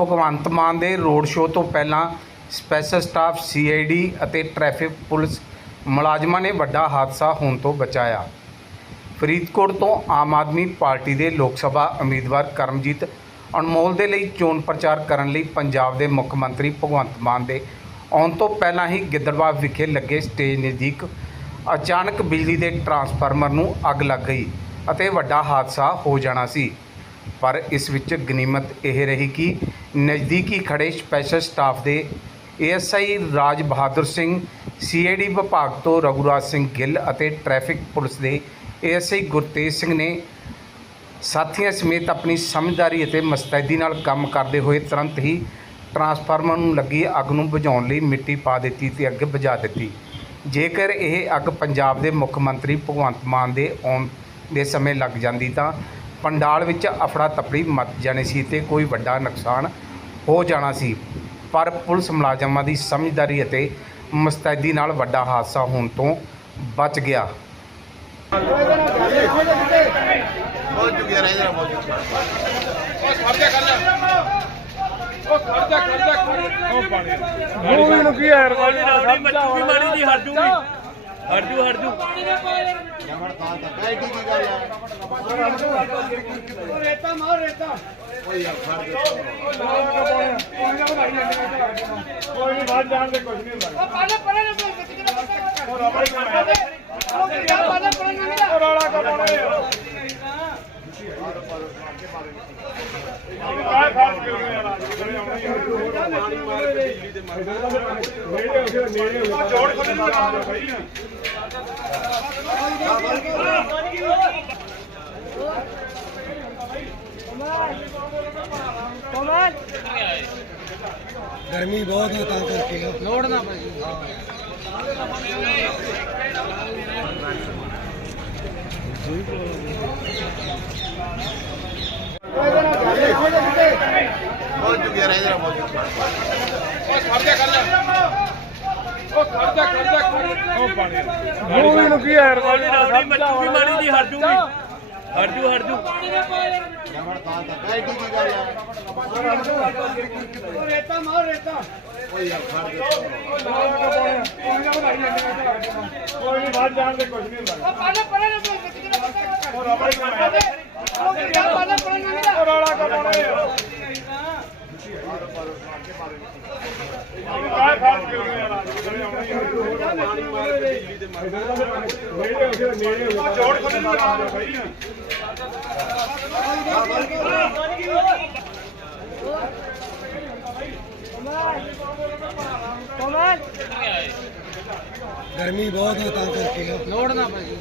ਭਗਵੰਤ ਮਾਨ ਦੇ road show ਤੋਂ ਪਹਿਲਾਂ ਸਪੈਸ਼ਲ ਸਟਾਫ, ਸੀਆਈਡੀ ਅਤੇ ਟ੍ਰੈਫਿਕ ਪੁਲਿਸ ਮੁਲਾਜ਼ਮਾਂ ਨੇ ਵੱਡਾ ਹਾਦਸਾ ਹੋਣ ਤੋਂ ਬਚਾਇਆ। ਫਰੀਦਕੋਟ ਤੋਂ ਆਮ ਆਦਮੀ ਪਾਰਟੀ ਦੇ ਲੋਕ ਸਭਾ ਉਮੀਦਵਾਰ ਕਰਮਜੀਤ ਅਨਮੋਲ ਦੇ ਲਈ ਚੋਣ ਪ੍ਰਚਾਰ ਕਰਨ ਲਈ ਪੰਜਾਬ ਦੇ ਮੁੱਖ ਮੰਤਰੀ ਭਗਵੰਤ ਮਾਨ ਦੇ ਆਉਣ ਤੋਂ ਪਹਿਲਾਂ ਹੀ ਗਿੱਦੜਬਾਹ ਵਿਖੇ ਲੱਗੇ ਸਟੇਜ ਨਜ਼ਦੀਕ ਅਚਾਨਕ ਬਿਜਲੀ ਦੇ ਟਰਾਂਸਫਾਰਮਰ ਨੂੰ ਅੱਗ ਲੱਗ ਗਈ ਅਤੇ ਵੱਡਾ ਹਾਦਸਾ ਹੋ ਜਾਣਾ ਸੀ। ਪਰ ਇਸ ਵਿੱਚ ਗਨੀਮਤ ਇਹ ਰਹੀ ਕਿ ਨਜ਼ਦੀਕੀ ਖੜੇ ਸਪੈਸ਼ਲ ਸਟਾਫ ਦੇ ਏਐਸਆਈ ਰਾਜ ਬਹਾਦਰ ਸਿੰਘ ਸੀਆਈਡੀ ਵਿਭਾਗ ਤੋਂ ਰਘੁਰਾਜ ਸਿੰਘ ਗਿੱਲ ਅਤੇ ਟ੍ਰੈਫਿਕ ਪੁਲਿਸ ਦੇ ਏਐਸਆਈ ਗੁਰਤੇਜ ਸਿੰਘ ਨੇ ਸਾਥੀਆਂ ਸਮੇਤ ਆਪਣੀ ਸਮਝਦਾਰੀ ਅਤੇ ਮਸਤੈਦੀ ਨਾਲ ਕੰਮ ਕਰਦੇ ਹੋਏ ਤੁਰੰਤ ਹੀ ਟਰਾਂਸਫਾਰਮਰ ਨੂੰ ਲੱਗੀ ਅੱਗ ਨੂੰ ਬੁਝਾਉਣ ਲਈ ਮਿੱਟੀ ਪਾ ਦਿੱਤੀ ਤੇ ਅੱਗ ਬੁਝਾ ਦਿੱਤੀ। ਜੇਕਰ ਇਹ ਅੱਗ ਪੰਜਾਬ ਦੇ ਮੁੱਖ ਮੰਤਰੀ ਭਗਵੰਤ ਮਾਨ ਦੇ ਆਉਣ ਦੇ ਸਮੇਂ ਲੱਗ ਜਾਂਦੀ ਤਾਂ ਪੰਡਾਲ ਵਿੱਚ ਅਫੜਾ ਤਫੜੀ ਮਚ ਜਾਣੀ ਸੀ ਤੇ ਕੋਈ ਵੱਡਾ ਨੁਕਸਾਨ ਹੋ ਜਾਣਾ ਸੀ। ਪਰ ਪੁਲਿਸ ਮੁਲਾਜ਼ਮਾਂ ਦੀ ਸਮਝਦਾਰੀ ਅਤੇ ਮਸਤੈਦੀ ਨਾਲ ਵੱਡਾ ਹਾਦਸਾ ਹੋਣ ਤੋਂ ਬਚ ਗਿਆ। ਬਹੁਤ ਰਹਿ ਜਰਾ ਬਹੁਤ ਚੁੱਕਿਆ। ਮੂੰਹ ਨੂੰ ਕੀ ਹੈ ਯਾਰ ਵਾਲੀ ਰਾਵੜੀ ਮੱਚੂਗੀ ਮਾੜੀ ਜੀ ਹਟ ਜੂਗੀ ਹਟ ਜੂ ਹਟ ਜੂ। ਜਮਣ ਤਾਂ ਤੱਕ ਐਡੀ ਕੀ ਗੱਲ ਹੈ ਰੇਤਾ ਮਾਰ ਰੇਤਾ ਕੋਈ ਯਾਰ ਫੜ ਦੇ ਕੋਈ ਨਹੀਂ ਬਾਹਰ ਜਾਣ ਦੇ ਕੁਝ ਨਹੀਂ ਹੁੰਦਾ ਪਾਲੇ ਪੜੇ ਨੇ ਕੋਈ ਕਿਤੇ ਨਾ ਹੋਰ ਆਪੇ ਕਰਨਾ ਉਹ ਕਿਹੜਾ ਪਾਲੇ ਪੜੇ ਨਾ ਰੌਲਾ ਕਮਾਉਣਾ ਯਾਰ ਕਾਹ ਖਾਸ ਕਿਉਂ ਯਾਰ ਨੇੜੇ ਹੋ ਜੋੜ ਖੋਲਣ ਦਾ ਨਾਮ ਹੈ ਭਾਈ ਕਮਾਲ ਗਰਮੀ ਬਹੁਤ ਹੈ ਤਾਂ ਕਰਕੇ ਲੋੜ ਨਾ ਭਾਈ ਬਹੁਤ ਚੁੱਕਿਆ ਰਹਿ ਜਰਾ ਬਹੁਤ ਚੁੱਕਿਆ ਮੂੰਹ ਨੂੰ ਕੀ ਹੈ ਯਾਰ ਵਾਲੀ ਰਾਵੜੀ ਮੱਚੂਗੀ ਮਾੜੀ ਜੀ ਹਟ ਜੂਗੀ ਹਟ ਜੂ। ਹਟ ਜੂ ਜਮਣ ਤਾਂ ਤੱਕ ਐਡੀ ਕੀ ਗੱਲ ਹੈ? ਰੇਤਾ ਮਾਰ ਰੇਤਾ ਕੋਈ ਯਾਰ ਫੜ ਦੇ ਕੋਈ ਨਹੀਂ ਬਾਹਰ ਜਾਣ ਦੇ ਕੁਝ ਨਹੀਂ ਹੁੰਦਾ ਪਾਲੇ ਪੜੇ ਨੇ ਕੋਈ ਕਿਤੇ ਨਾ ਹੋਰ ਕਰਨਾ ਉਹ ਕਿਹੜਾ ਪਾਲੇ ਪੜੇ ਨਾ ਮਿਲਾ ਰੌਲਾ ਕਮਾਉਣਾ ਗਰਮੀ ਬਹੁਤ ਹੈ ਤਾਂ ਕਰਕੇ। ਲੋੜ ਨਾ ਭਾਈ।